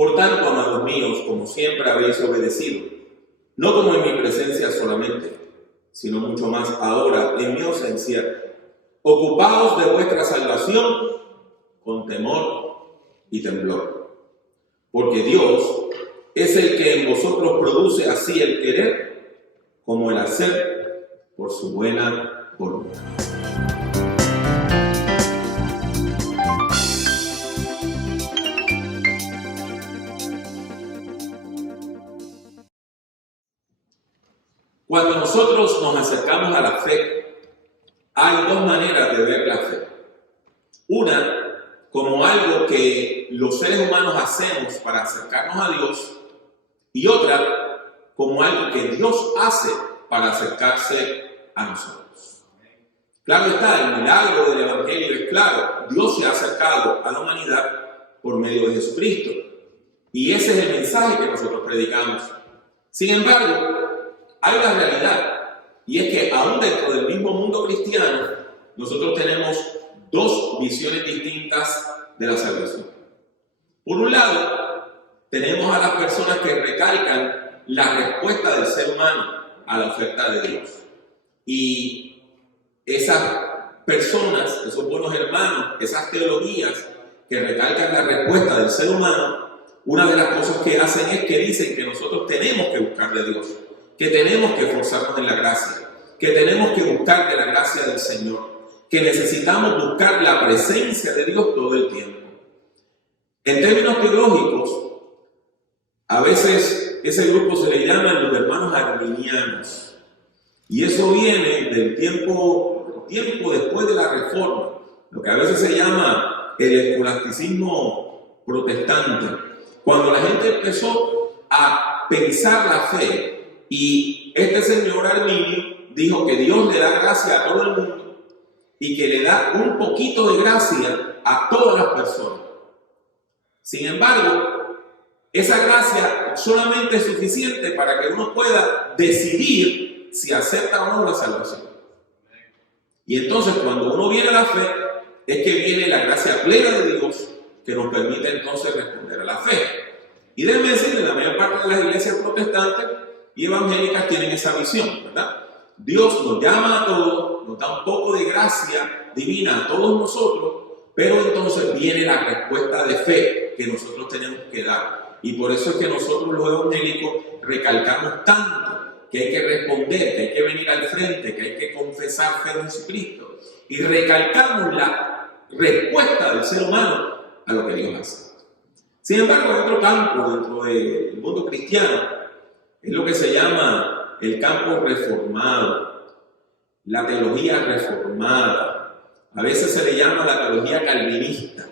Por tanto, amados míos, como siempre habéis obedecido, no como en mi presencia solamente, sino mucho más ahora en mi ausencia, ocupaos de vuestra salvación con temor y temblor. Porque Dios es el que en vosotros produce así el querer como el hacer por su buena voluntad. Cuando nosotros nos acercamos a la fe, hay dos maneras de ver la fe. Una, como algo que los seres humanos hacemos para acercarnos a Dios, y otra, como algo que Dios hace para acercarse a nosotros. Claro está, el milagro del Evangelio es claro. Dios se ha acercado a la humanidad por medio de Jesucristo. Y ese es el mensaje que nosotros predicamos. Sin embargo, hay una realidad, y es que aún dentro del mismo mundo cristiano, nosotros tenemos dos visiones distintas de la salvación. Por un lado, tenemos a las personas que recalcan la respuesta del ser humano a la oferta de Dios. Y esas personas, esos buenos hermanos, esas teologías que recalcan la respuesta del ser humano, una de las cosas que hacen es que dicen que nosotros tenemos que buscar de Dios, que tenemos que esforzarnos en la gracia, que tenemos que buscar de la gracia del Señor, que necesitamos buscar la presencia de Dios todo el tiempo. En términos teológicos, a veces ese grupo se le llaman los hermanos arminianos, y eso viene del tiempo después de la Reforma, lo que a veces se llama el escolasticismo protestante, cuando la gente empezó a pensar la fe. Y este señor Arminio dijo que Dios le da gracia a todo el mundo y que le da un poquito de gracia a todas las personas. Sin embargo, esa gracia solamente es suficiente para que uno pueda decidir si acepta o no la salvación. Y entonces cuando uno viene a la fe, es que viene la gracia plena de Dios que nos permite entonces responder a la fe. Y déjenme decirles, la mayor parte de las iglesias protestantes y evangélicas tienen esa visión, ¿verdad? Dios nos llama a todos, nos da un poco de gracia divina a todos nosotros, pero entonces viene la respuesta de fe que nosotros tenemos que dar. Y por eso es que nosotros los evangélicos recalcamos tanto que hay que responder, que hay que venir al frente, que hay que confesar fe en Jesucristo. Y recalcamos la respuesta del ser humano a lo que Dios hace. Sin embargo, hay otro campo dentro del mundo cristiano. Es lo que se llama el campo reformado, la teología reformada. A veces se le llama la teología calvinista.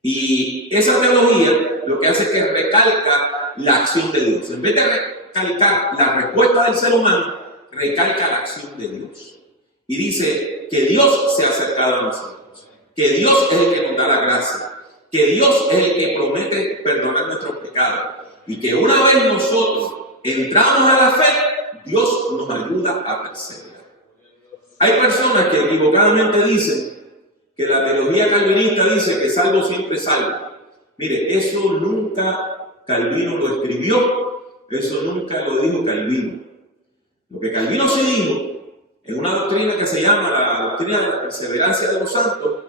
Y esa teología lo que hace es que recalca la acción de Dios. En vez de recalcar la respuesta del ser humano, recalca la acción de Dios. Y dice que Dios se ha acercado a nosotros, que Dios es el que nos da la gracia, que Dios es el que promete perdonar nuestros pecados y que una vez nosotros entramos a la fe, Dios nos ayuda a perseverar. Hay personas que equivocadamente dicen que la teología calvinista dice que salvo siempre salvo. Mire, eso nunca Calvino lo escribió, eso nunca lo dijo Calvino. Lo que Calvino sí dijo, en una doctrina que se llama la doctrina de la perseverancia de los santos,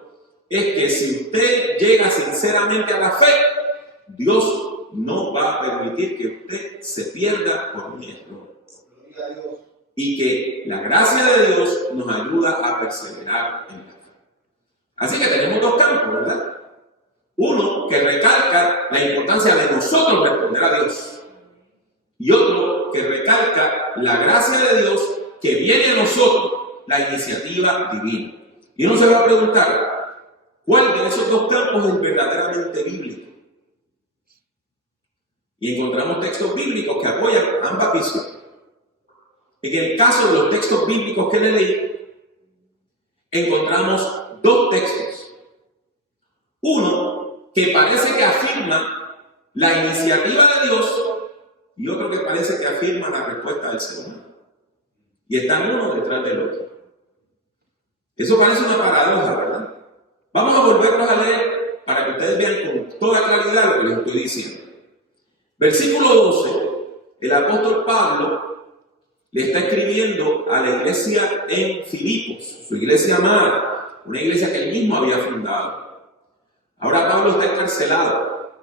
es que si usted llega sinceramente a la fe, Dios no va a permitir que usted se pierda por un error. Y que la gracia de Dios nos ayuda a perseverar en la fe. Así que tenemos dos campos, ¿verdad? Uno que recalca la importancia de nosotros responder a Dios. Y otro que recalca la gracia de Dios que viene a nosotros, la iniciativa divina. Y uno se va a preguntar, ¿cuál de esos dos campos es verdaderamente bíblico? Y encontramos textos bíblicos que apoyan ambas visiones. En el caso de los textos bíblicos que le leí, encontramos dos textos. Uno que parece que afirma la iniciativa de Dios y otro que parece que afirma la respuesta del ser humano. Y están uno detrás del otro. Eso parece una paradoja, ¿verdad? Vamos a volverlos a leer para que ustedes vean con toda claridad lo que les estoy diciendo. Versículo 12, el apóstol Pablo le está escribiendo a la iglesia en Filipos, su iglesia amada, una iglesia que él mismo había fundado. Ahora Pablo está encarcelado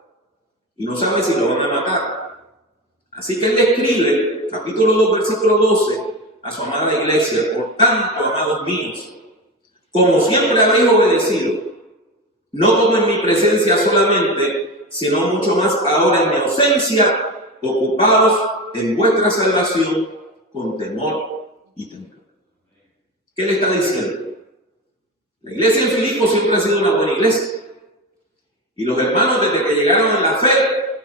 y no sabe si lo van a matar. Así que él le escribe, capítulo 2, versículo 12, a su amada iglesia: por tanto, amados míos, como siempre habéis obedecido, no como en mi presencia solamente, sino mucho más ahora en mi ausencia, ocupados en vuestra salvación con temor y temor. ¿Qué le está diciendo? La iglesia en Filipos siempre ha sido una buena iglesia. Y los hermanos, desde que llegaron en la fe,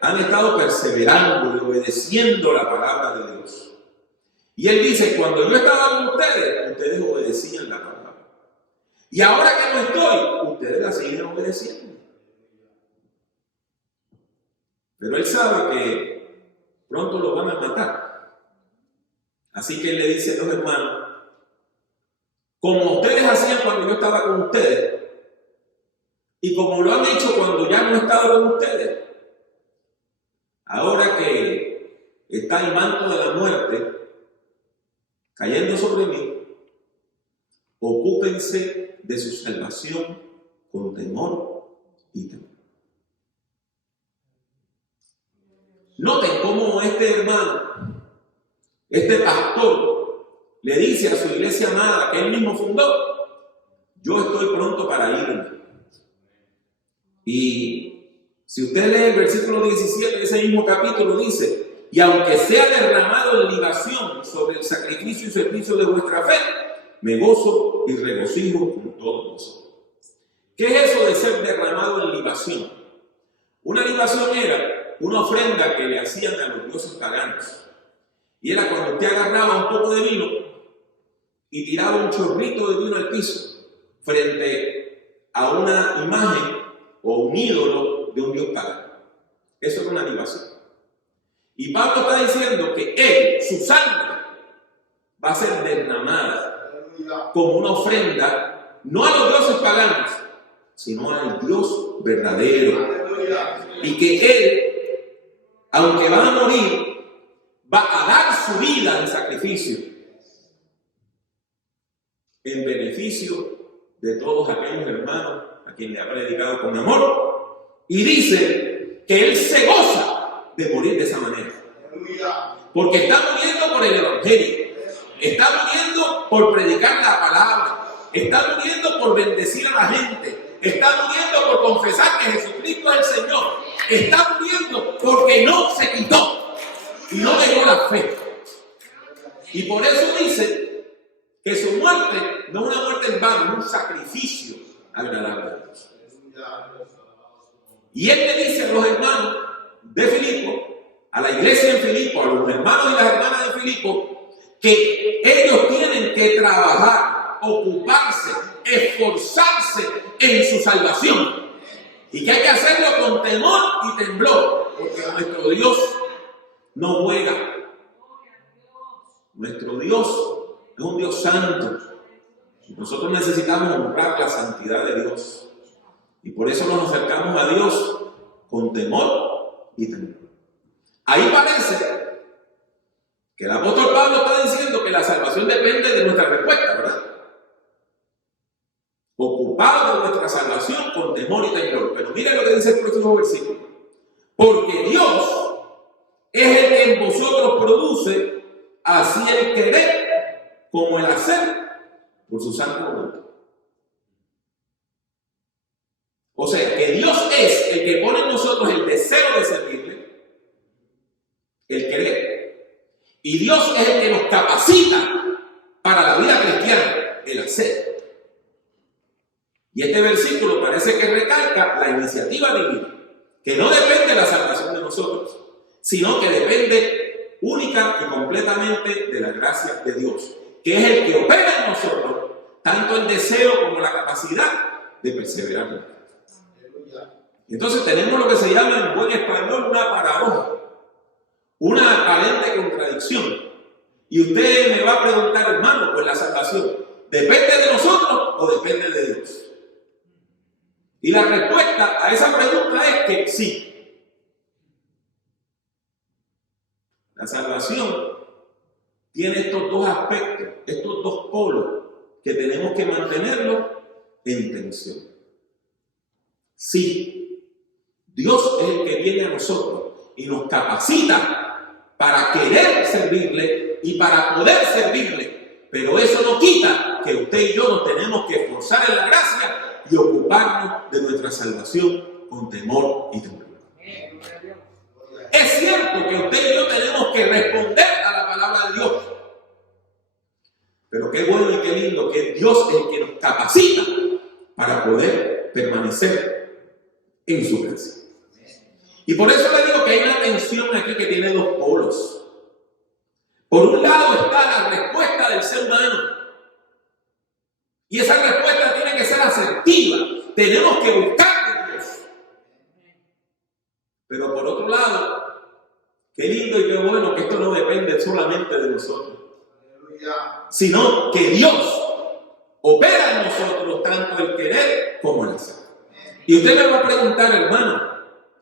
han estado perseverando y obedeciendo la palabra de Dios. Y él dice: cuando yo estaba con ustedes, ustedes obedecían la palabra. Y ahora que no estoy, ustedes la siguen obedeciendo. Pero él sabe que pronto lo van a matar. Así que él le dice a los hermanos: como ustedes hacían cuando yo estaba con ustedes, y como lo han hecho cuando ya no he estado con ustedes, ahora que está el manto de la muerte cayendo sobre mí, ocúpense de su salvación con temor y temor. Noten cómo este hermano, este pastor, le dice a su iglesia amada que él mismo fundó: yo estoy pronto para irme. Y si usted lee el versículo 17 de ese mismo capítulo, dice: y aunque sea derramado en libación sobre el sacrificio y servicio de vuestra fe, me gozo y regocijo con todos vosotros. ¿Qué es eso de ser derramado en libación? Una libación era una ofrenda que le hacían a los dioses paganos. Y era cuando usted agarraba un poco de vino y tiraba un chorrito de vino al piso frente a una imagen o un ídolo de un dios pagano. Eso es una libación. Y Pablo está diciendo que él, su sangre, va a ser derramada como una ofrenda, no a los dioses paganos, sino al Dios verdadero. Y que él, aunque va a morir, va a dar su vida en sacrificio, en beneficio de todos aquellos hermanos a quien le ha predicado con amor. Y dice que él se goza de morir de esa manera, porque está muriendo por el evangelio, está muriendo por predicar la palabra, está muriendo por bendecir a la gente, está muriendo por confesar que Jesucristo es el Señor, está muriendo porque no se quitó y no dejó la fe. Y por eso dice que su muerte no es una muerte en vano, es un sacrificio agradable a Dios. Y él le dice a los hermanos de Filipo, a la iglesia en Filipo, a los hermanos y las hermanas de Filipo, que ellos tienen que trabajar, ocuparse, esforzarse en su salvación. Y que hay que hacerlo con temor y temblor, porque nuestro Dios no juega. Nuestro Dios es un Dios santo. Y nosotros necesitamos honrar la santidad de Dios. Y por eso nos acercamos a Dios con temor y temblor. Ahí parece que el apóstol Pablo está diciendo que la salvación depende de nuestra respuesta, ¿verdad? Ocupado de nuestra salvación con temor y temblor. Pero miren lo que dice el próximo versículo. Porque Dios es el que en vosotros produce así el querer como el hacer por su santa voluntad. O sea, que Dios es el que pone en nosotros el deseo de servirle, el querer. Y Dios es el que nos capacita para la vida cristiana, el hacer. Y este versículo parece que recalca la iniciativa divina, que no depende de la salvación de nosotros, sino que depende única y completamente de la gracia de Dios, que es el que opera en nosotros tanto el deseo como la capacidad de perseverar. Entonces tenemos lo que se llama en buen español una paradoja, una aparente contradicción. Y usted me va a preguntar, hermano, pues la salvación, ¿depende de nosotros o depende de Dios? Y la respuesta a esa pregunta es que sí. La salvación tiene estos dos aspectos, estos dos polos, que tenemos que mantenerlos en tensión. Sí, Dios es el que viene a nosotros y nos capacita para querer servirle y para poder servirle. Pero eso no quita que usted y yo nos tenemos que esforzar en la gracia y ocuparnos de nuestra salvación con temor y temor. Es cierto que usted y yo tenemos que responder a la palabra de Dios. Pero qué bueno y qué lindo que Dios es el que nos capacita para poder permanecer en su gracia. Y por eso le digo que hay una tensión aquí que tiene dos polos. Por un lado está la respuesta del ser humano. Y esa respuesta tiene que ser asertiva. Tenemos que buscar a Dios. Pero por otro lado, qué lindo y qué bueno que esto no depende solamente de nosotros, sino que Dios opera en nosotros tanto el querer como el hacer. Y usted me va a preguntar,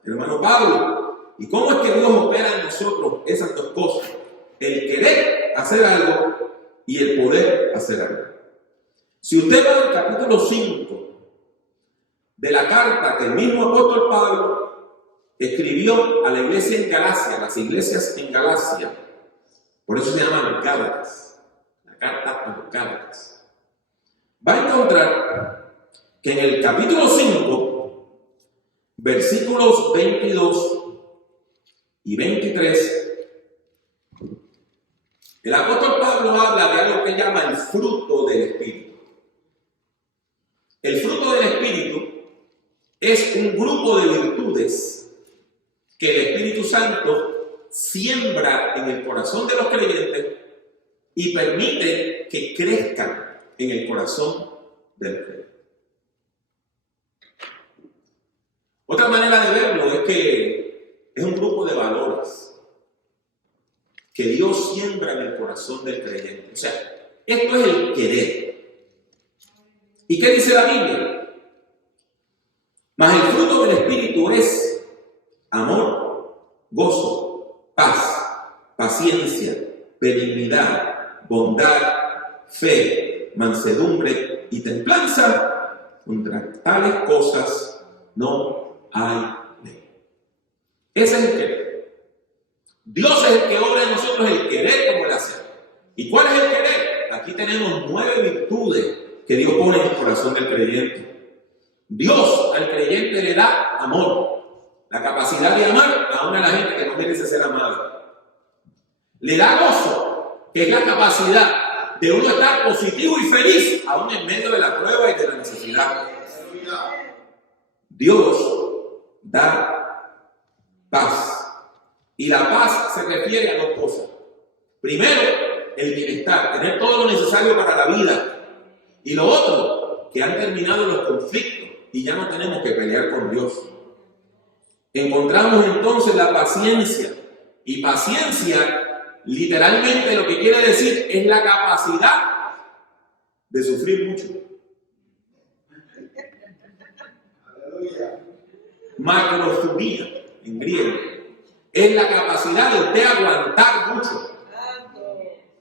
hermano Pablo, ¿y cómo es que Dios opera en nosotros esas dos cosas? El querer hacer algo y el poder hacer algo. Si usted va al capítulo 5 de la carta que el mismo apóstol Pablo escribió a la iglesia en Galacia, las iglesias en Galacia, por eso se llaman Gálatas, la carta a los Gálatas, va a encontrar que en el capítulo 5, versículos 22 y 23, el apóstol Pablo habla de algo que llama el fruto del Espíritu. El fruto del Espíritu es un grupo de virtudes que el Espíritu Santo siembra en el corazón de los creyentes y permite que crezcan en el corazón del creyente. Otra manera de verlo es que es un grupo de valores que Dios siembra en el corazón del creyente. O sea, esto es el querer. ¿Y qué dice la Biblia? Mas el fruto del Espíritu es amor, gozo, paz, paciencia, benignidad, bondad, fe, mansedumbre y templanza. Contra tales cosas no hay ley. Ese es el querer. Dios es el que obra en nosotros el querer como el hacer. ¿Y cuál es el querer? Aquí tenemos 9 virtudes que Dios pone en el corazón del creyente. Dios al creyente le da amor, la capacidad de amar aún a la gente que no merece ser amada. Le da gozo, que es la capacidad de uno estar positivo y feliz aún en medio de la prueba y de la necesidad. Dios da paz. Y la paz se refiere a 2 cosas. Primero, el bienestar, tener todo lo necesario para la vida. Y lo otro, que han terminado los conflictos y ya no tenemos que pelear con Dios. Encontramos entonces la paciencia. Y paciencia, literalmente lo que quiere decir es la capacidad de sufrir mucho. Macrofobia, en griego, es la capacidad de usted aguantar mucho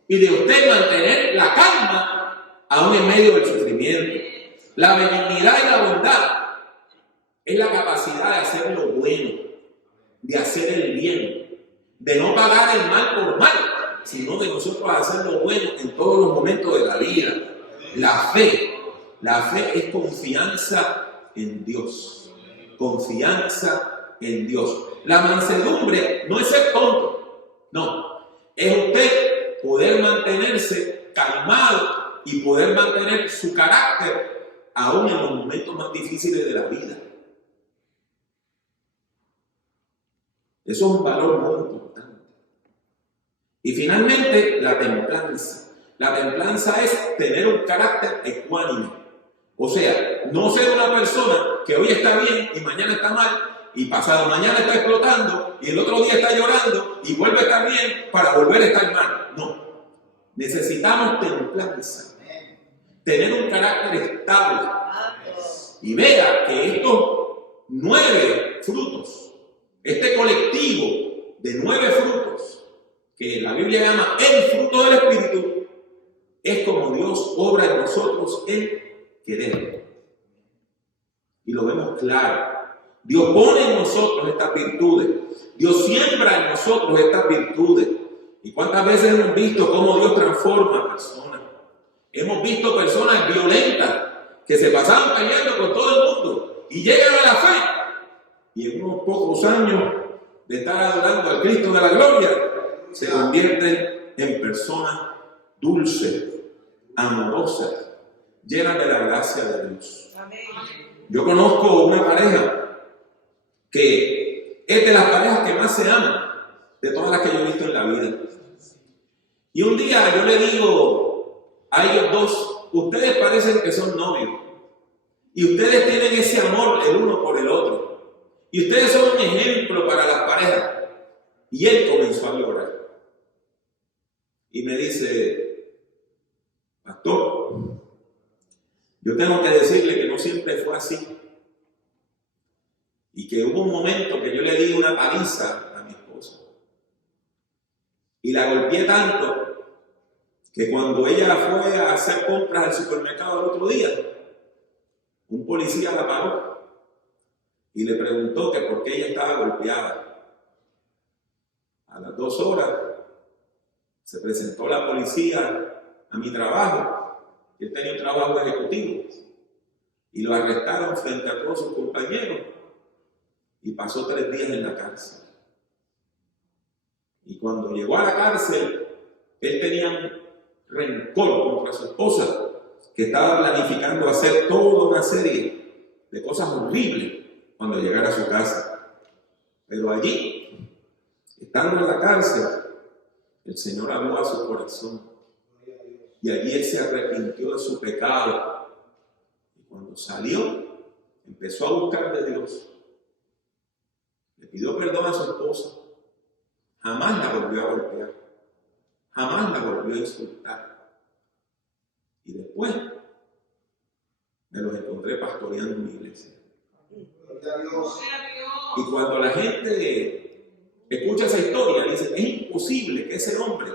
y de usted mantener la calma aún en medio del sufrimiento. La benignidad y la bondad es la capacidad de hacer lo bueno, de hacer el bien, de no pagar el mal por mal, sino de nosotros hacer lo bueno en todos los momentos de la vida. La fe es confianza en Dios, confianza en Dios. La mansedumbre no es ser tonto, no, es usted poder mantenerse calmado y poder mantener su carácter aún en los momentos más difíciles de la vida. Eso es un valor muy importante. Y finalmente, la templanza. La templanza es tener un carácter ecuánime. O sea, no ser una persona que hoy está bien y mañana está mal, y pasado mañana está explotando, y el otro día está llorando, y vuelve a estar bien para volver a estar mal. No. Necesitamos templanza. Tener un carácter estable. y vea que estos 9 frutos, este colectivo de 9 frutos, que la Biblia llama el fruto del Espíritu, es como Dios obra en nosotros el querer. Y lo vemos claro. Dios pone en nosotros estas virtudes. Dios siembra en nosotros estas virtudes. ¿Y cuántas veces hemos visto cómo Dios transforma a personas? Hemos visto personas violentas que se pasaban peleando con todo el mundo y llegan a la fe. Y en unos pocos años de estar adorando al Cristo de la gloria, se convierten en personas dulces, amorosas, llenas de la gracia de Dios. Yo conozco una pareja que es de las parejas que más se aman de todas las que yo he visto en la vida. Y un día yo le digo a ellos dos, ustedes parecen que son novios y ustedes tienen ese amor el uno por el otro y ustedes son un ejemplo para las parejas. Y él comenzó a llorar y me dice, pastor, yo tengo que decirle que no siempre fue así. Y que hubo un momento que yo le di una paliza a mi esposa. Y la golpeé tanto que cuando ella fue a hacer compras al supermercado el otro día, un policía la paró y le preguntó que por qué ella estaba golpeada. A las 2 horas se presentó la policía a mi trabajo. Él tenía un trabajo ejecutivo. Y lo arrestaron frente a todos sus compañeros. Y pasó 3 días en la cárcel. Y cuando llegó a la cárcel, él tenía un rencor contra su esposa, que estaba planificando hacer toda una serie de cosas horribles cuando llegara a su casa. Pero allí, estando en la cárcel, el Señor habló a su corazón. Y allí él se arrepintió de su pecado. Y cuando salió, empezó a buscar de Dios. Le pidió perdón a su esposa. Jamás la volvió a golpear. Jamás la volvió a insultar. Y después me los encontré pastoreando en mi iglesia. Y cuando la gente escucha esa historia, dice, es imposible que ese hombre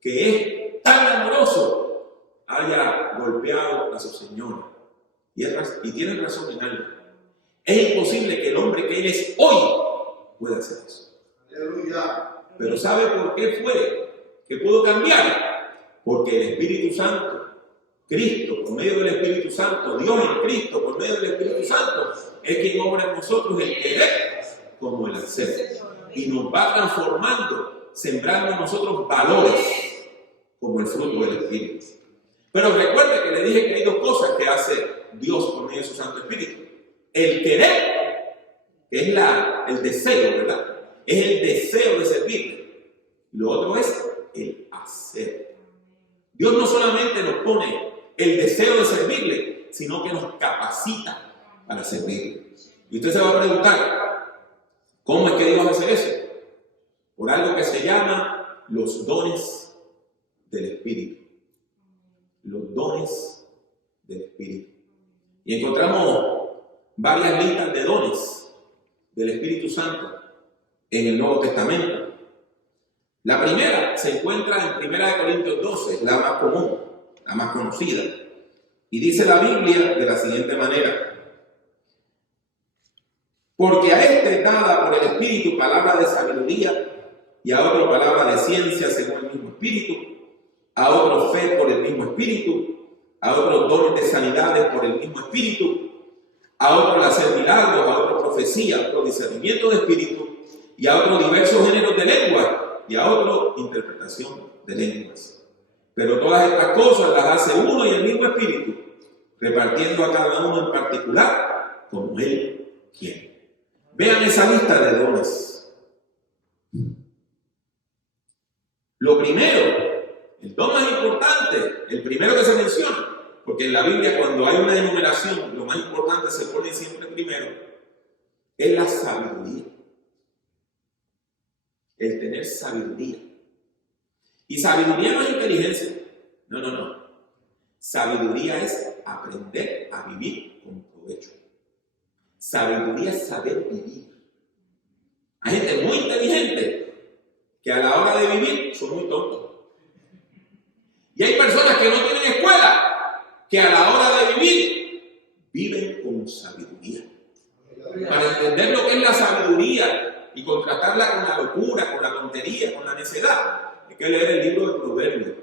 que es tan amoroso haya golpeado a su señora. Y tiene razón en algo. Es imposible que el hombre que él es hoy pueda hacer eso. Aleluya. Pero ¿sabe por qué fue que pudo cambiar? Porque el Espíritu Santo, Cristo por medio del Espíritu Santo, Dios en Cristo por medio del Espíritu Santo, es quien obra en nosotros el querer como el hacer. Y nos va transformando, sembrando en nosotros valores como el fruto del Espíritu. Pero recuerde que le dije que hay 2 cosas que hace Dios por medio de su Santo Espíritu. El querer, que es el deseo, ¿verdad? Es el deseo de servirle. Lo otro es el hacer. Dios no solamente nos pone el deseo de servirle, sino que nos capacita para servirle. Y usted se va a preguntar, ¿cómo es que Dios hace eso? Por algo que se llama los dones del Espíritu. Los dones del Espíritu. Y encontramos varias listas de dones del Espíritu Santo en el Nuevo Testamento. La primera se encuentra en 1 Corintios 12, la más común, la más conocida. Y dice la Biblia de la siguiente manera: porque a este es dada por el Espíritu palabra de sabiduría, y a otro palabra de ciencia según el mismo Espíritu, a otro fe por el mismo Espíritu, a otros dones de sanidades por el mismo Espíritu, a otro el hacer milagros, a otro profecía, a otro discernimiento de espíritu, y a otro diversos géneros de lengua, y a otro interpretación de lenguas. Pero todas estas cosas las hace uno y el mismo Espíritu, repartiendo a cada uno en particular como Él quiere. Vean esa lista de dones. Lo primero, el don más importante, el primero que se menciona, porque en la Biblia cuando hay una enumeración, lo más importante se pone siempre primero, es la sabiduría. El tener sabiduría. Y sabiduría no es inteligencia. No. Sabiduría es aprender a vivir con provecho. Sabiduría es saber vivir. Hay gente muy inteligente que a la hora de vivir son muy tontos. Y hay personas que no tienen escuela, que a la hora de vivir viven con sabiduría. Para entender lo que es la sabiduría y contrastarla con la locura, con la tontería, con la necedad, hay que leer el libro de Proverbios.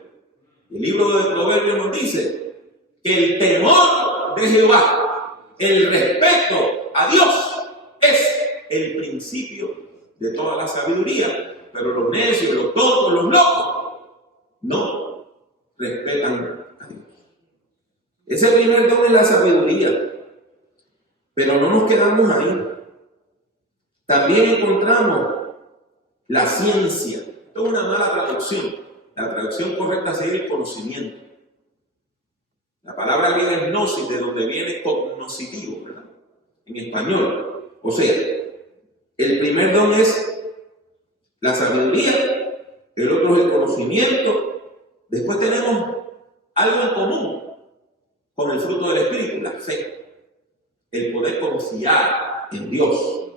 El libro de Proverbios nos dice que el temor de Jehová, el respeto a Dios, es el principio de toda la sabiduría. Pero los necios, los tontos, los locos, no respetan a Dios. Ese primer don es la sabiduría. Pero no nos quedamos ahí. También encontramos la ciencia. Esto es una mala traducción. La traducción correcta sería el conocimiento. La palabra griega es gnosis, de donde viene cognoscitivo, ¿verdad? En español. O sea, el primer don es la sabiduría, el otro es el conocimiento. Después tenemos algo en común con el fruto del Espíritu, la fe. El poder confiar en Dios,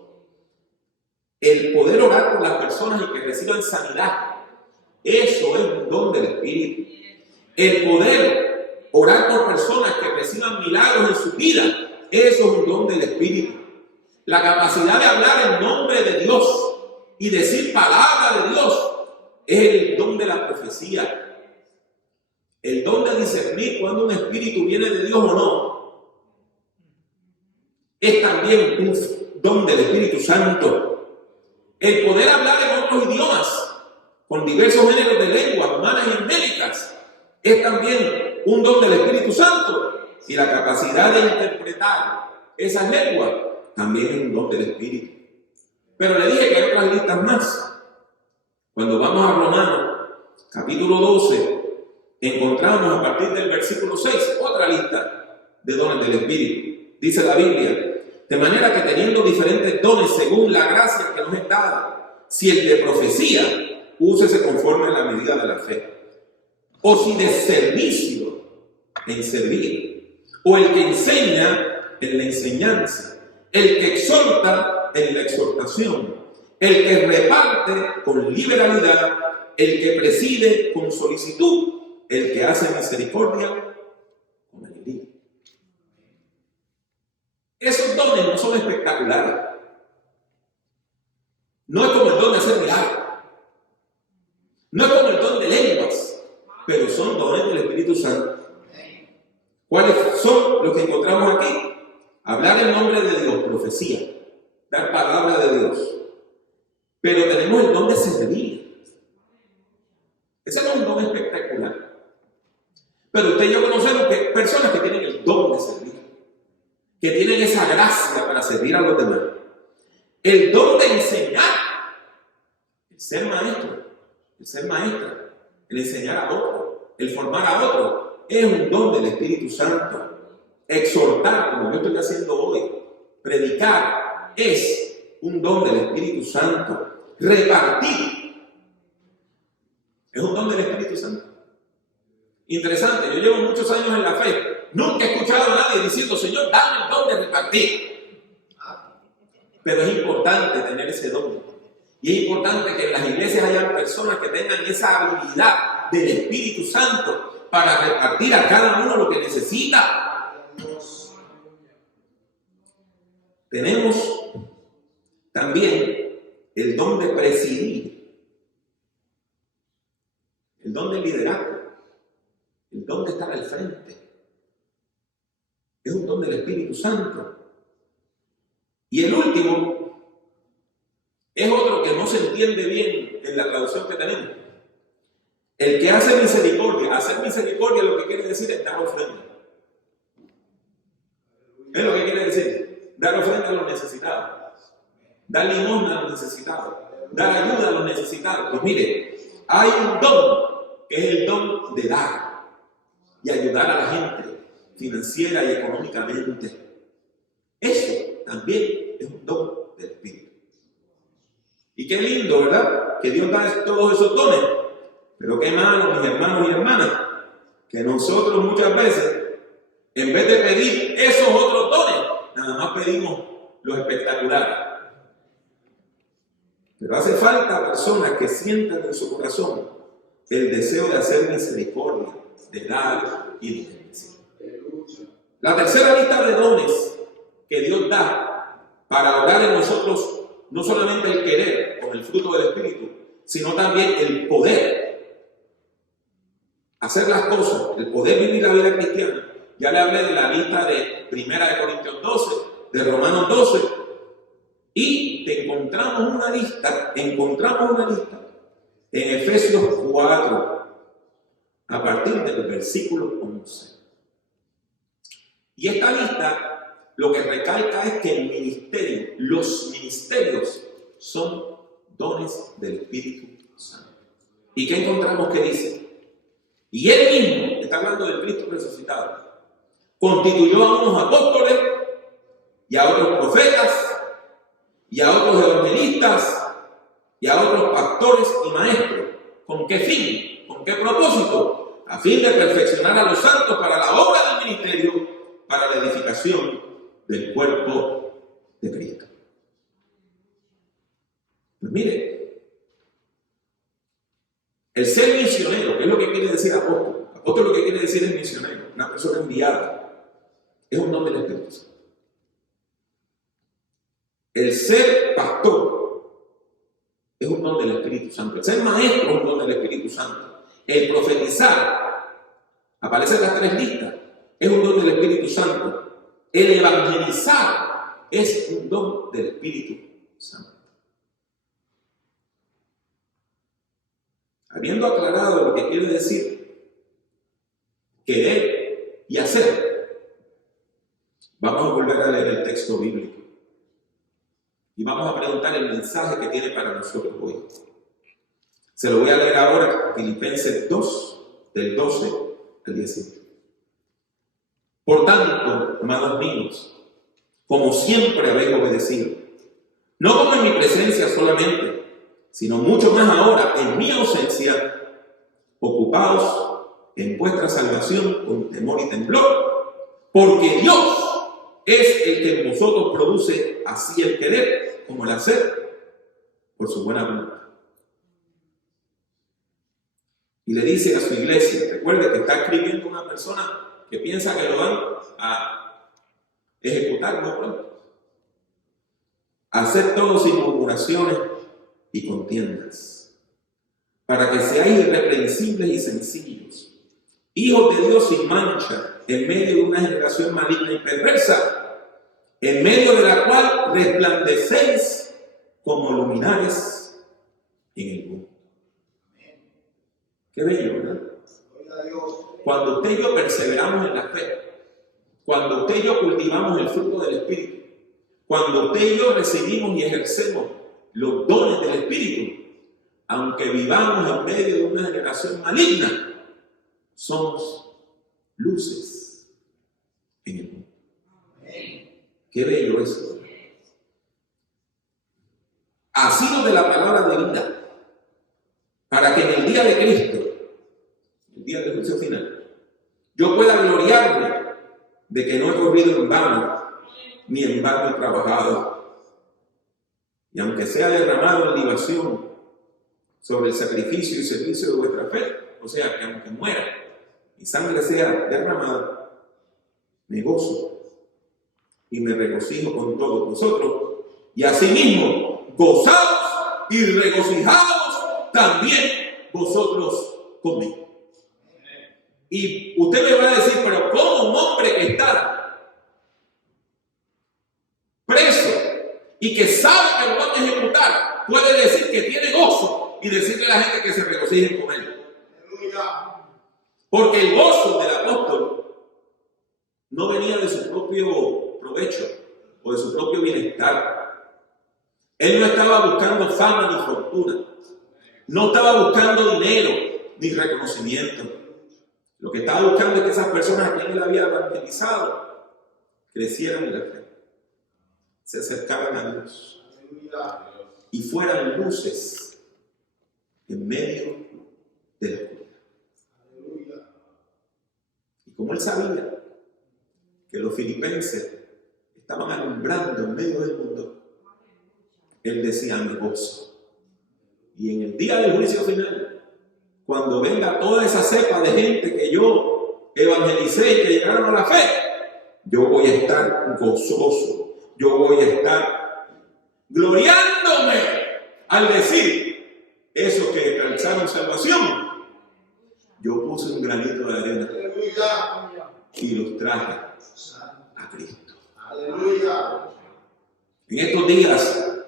el poder orar por las personas y que reciban sanidad, eso es un don del Espíritu. El poder orar por personas que reciban milagros en su vida, eso es un don del Espíritu. La capacidad de hablar en nombre de Dios y decir palabra de Dios es el don de la profecía. El don de discernir cuando un espíritu viene de Dios o no es también un don del Espíritu Santo. El poder hablar en otros idiomas, con diversos géneros de lenguas, humanas y angélicas, es también un don del Espíritu Santo. Y la capacidad de interpretar esas lenguas también es un don del Espíritu. Pero le dije que hay otras listas más. Cuando vamos a Romanos, capítulo 12, encontramos a partir del versículo 6 otra lista de dones del Espíritu. Dice la Biblia: de manera que teniendo diferentes dones según la gracia que nos es dada, si el de profecía, úsese conforme a la medida de la fe. O si de servicio, en servir. O el que enseña, en la enseñanza. El que exhorta, en la exhortación. El que reparte, con liberalidad. El que preside, con solicitud. El que hace misericordia, con alegría. Esos dones no son espectaculares. No es como el don de hacer milagros. No es como el don de lenguas. Pero son dones del Espíritu Santo. ¿Cuáles son los que encontramos aquí? Hablar en nombre de Dios, profecía. Dar palabra de Dios. Pero tenemos el don de servir. Ese no es un don espectacular. Pero usted y yo conocemos que hay personas que tienen el don de servir, que tienen esa gracia para servir a los demás. El don de enseñar, el ser maestro, el ser maestra, el enseñar a otro, el formar a otro, es un don del Espíritu Santo. Exhortar, como yo estoy haciendo hoy, predicar, es un don del Espíritu Santo. Repartir, es un don del Espíritu Santo. Interesante, yo llevo muchos años en la fe. Nunca he escuchado a nadie diciendo: Señor, dame el don de repartir. Pero es importante tener ese don. Y es importante que en las iglesias haya personas que tengan esa habilidad del Espíritu Santo para repartir a cada uno lo que necesita. Tenemos también el don de presidir, el don de liderazgo, el don de estar al frente. Es un don del Espíritu Santo. Y el último es otro que no se entiende bien en la traducción que tenemos. El que hace misericordia. Hacer misericordia lo que quiere decir es dar ofrenda. Es lo que quiere decir. Dar ofrenda a los necesitados. Dar limosna a los necesitados. Dar ayuda a los necesitados. Pues mire, hay un don que es el don de dar y ayudar a la gente financiera y económicamente. Eso también es un don del Espíritu. Y qué lindo, ¿verdad? Que Dios da todos esos dones. Pero qué malo, mis hermanos y hermanas, que nosotros muchas veces, en vez de pedir esos otros dones, nada más pedimos los espectaculares. Pero hace falta personas que sientan en su corazón el deseo de hacer misericordia, de dar y de bendecir. La tercera lista de dones que Dios da para obrar en nosotros, no solamente el querer con el fruto del Espíritu, sino también el poder hacer las cosas, el poder vivir la vida cristiana. Ya le hablé de la lista de 1 Corintios 12, de Romanos 12, y encontramos una lista en Efesios 4, a partir del versículo 11. Y esta lista lo que recalca es que el ministerio, los ministerios son dones del Espíritu Santo. ¿Y qué encontramos que dice? Y él mismo, está hablando del Cristo resucitado, constituyó a unos apóstoles y a otros profetas y a otros evangelistas y a otros pastores y maestros. ¿Con qué fin? ¿Con qué propósito? A fin de perfeccionar a los santos para la obra del ministerio, para la edificación del cuerpo de Cristo. Pues mire, el ser misionero, ¿qué es lo que quiere decir apóstol? Apóstol lo que quiere decir es misionero, una persona enviada. Es un don del Espíritu Santo. El ser pastor es un don del Espíritu Santo. El ser maestro es un don del Espíritu Santo. El profetizar, aparece en las tres listas, es un don del Espíritu Santo. El evangelizar es un don del Espíritu Santo. Habiendo aclarado lo que quiere decir querer y hacer, vamos a volver a leer el texto bíblico y vamos a preguntar el mensaje que tiene para nosotros hoy. Se lo voy a leer ahora, Filipenses 2, del 12 al 17. Por tanto, amados míos, como siempre habéis obedecido, no como en mi presencia solamente, sino mucho más ahora en mi ausencia, ocupaos en vuestra salvación con temor y temblor, porque Dios es el que en vosotros produce así el querer como el hacer por su buena voluntad. Y le dice a su iglesia, recuerde que está escribiendo una persona que piensa que lo van a ejecutar muy pronto. Haced todo sin murmuraciones y contiendas, para que seáis irreprensibles y sencillos, hijos de Dios sin mancha, en medio de una generación maligna y perversa, en medio de la cual resplandecéis como luminares en el mundo. Qué bello, ¿verdad? Cuando usted y yo perseveramos en la fe, cuando usted y yo cultivamos el fruto del Espíritu, cuando usted y yo recibimos y ejercemos los dones del Espíritu, aunque vivamos en medio de una generación maligna, somos luces en el mundo. Qué bello eso. Asido de la palabra de vida, para que en el día de Cristo, el día del juicio final, yo pueda gloriarme de que no he corrido en vano, ni en vano he trabajado. Y aunque sea derramado en libación sobre el sacrificio y servicio de vuestra fe, o sea, que aunque muera mi sangre sea derramada, me gozo y me regocijo con todos vosotros, y asimismo gozaos y regocijaos también vosotros conmigo. Y usted me va a decir, pero ¿cómo un hombre que está preso y que sabe que lo van a ejecutar puede decir que tiene gozo y decirle a la gente que se regocijen con él? Porque el gozo del apóstol no venía de su propio provecho o de su propio bienestar. Él no estaba buscando fama ni fortuna, no estaba buscando dinero ni reconocimiento. Lo que estaba buscando es que esas personas a quienes él había evangelizado crecieran en la fe, se acercaran a Dios y fueran luces en medio de la oscuridad. Y como él sabía que los filipenses estaban alumbrando en medio del mundo, Él decía: me gozo. Y en el día del juicio final, cuando venga toda esa cepa de gente que yo evangelicé y que llegaron a la fe, yo voy a estar gozoso, yo voy a estar gloriándome al decir: esos que alcanzaron salvación, yo puse un granito de arena y los traje a Cristo. En estos días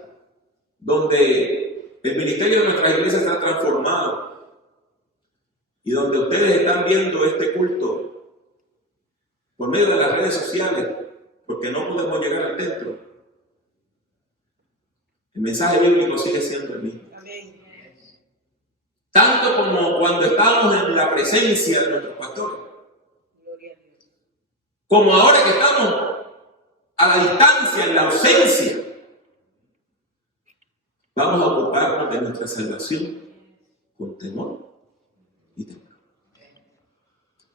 donde el ministerio de nuestra iglesia está transformado y donde ustedes están viendo este culto por medio de las redes sociales, porque no podemos llegar al templo, el mensaje bíblico sigue siendo el mismo. Tanto como cuando estábamos en la presencia de nuestros pastores, como ahora que estamos a la distancia, en la ausencia, vamos a ocuparnos de nuestra salvación con temor y temor.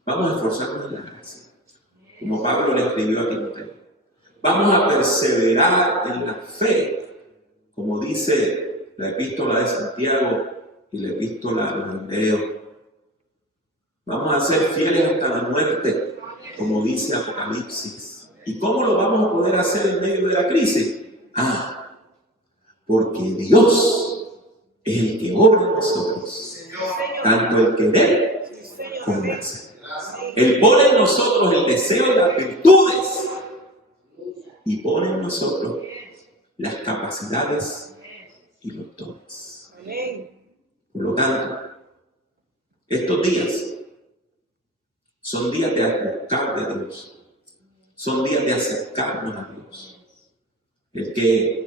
Vamos a esforzarnos en la gracia, como Pablo le escribió a Timoteo. Vamos a perseverar en la fe, como dice la epístola de Santiago y la epístola de los Hebreos. Vamos a ser fieles hasta la muerte, como dice Apocalipsis. ¿Y cómo lo vamos a poder hacer en medio de la crisis? Porque Dios es el que obra en nosotros, tanto el querer como el hacer. Él pone en nosotros el deseo y las virtudes, y pone en nosotros las capacidades y los dones. Por lo tanto, estos días son días de buscar de Dios, son días de acercarnos a Dios. El que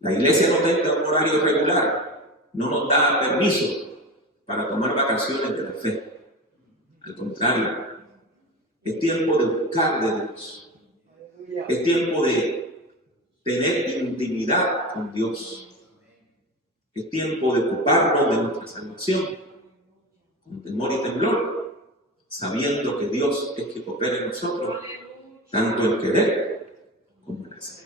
la iglesia no tenga un horario regular no nos da permiso para tomar vacaciones de la fe. Al contrario, es tiempo de buscar de Dios. Es tiempo de tener intimidad con Dios. Es tiempo de ocuparnos de nuestra salvación con temor y temblor, sabiendo que Dios es quien opera en nosotros, tanto el querer como el hacer.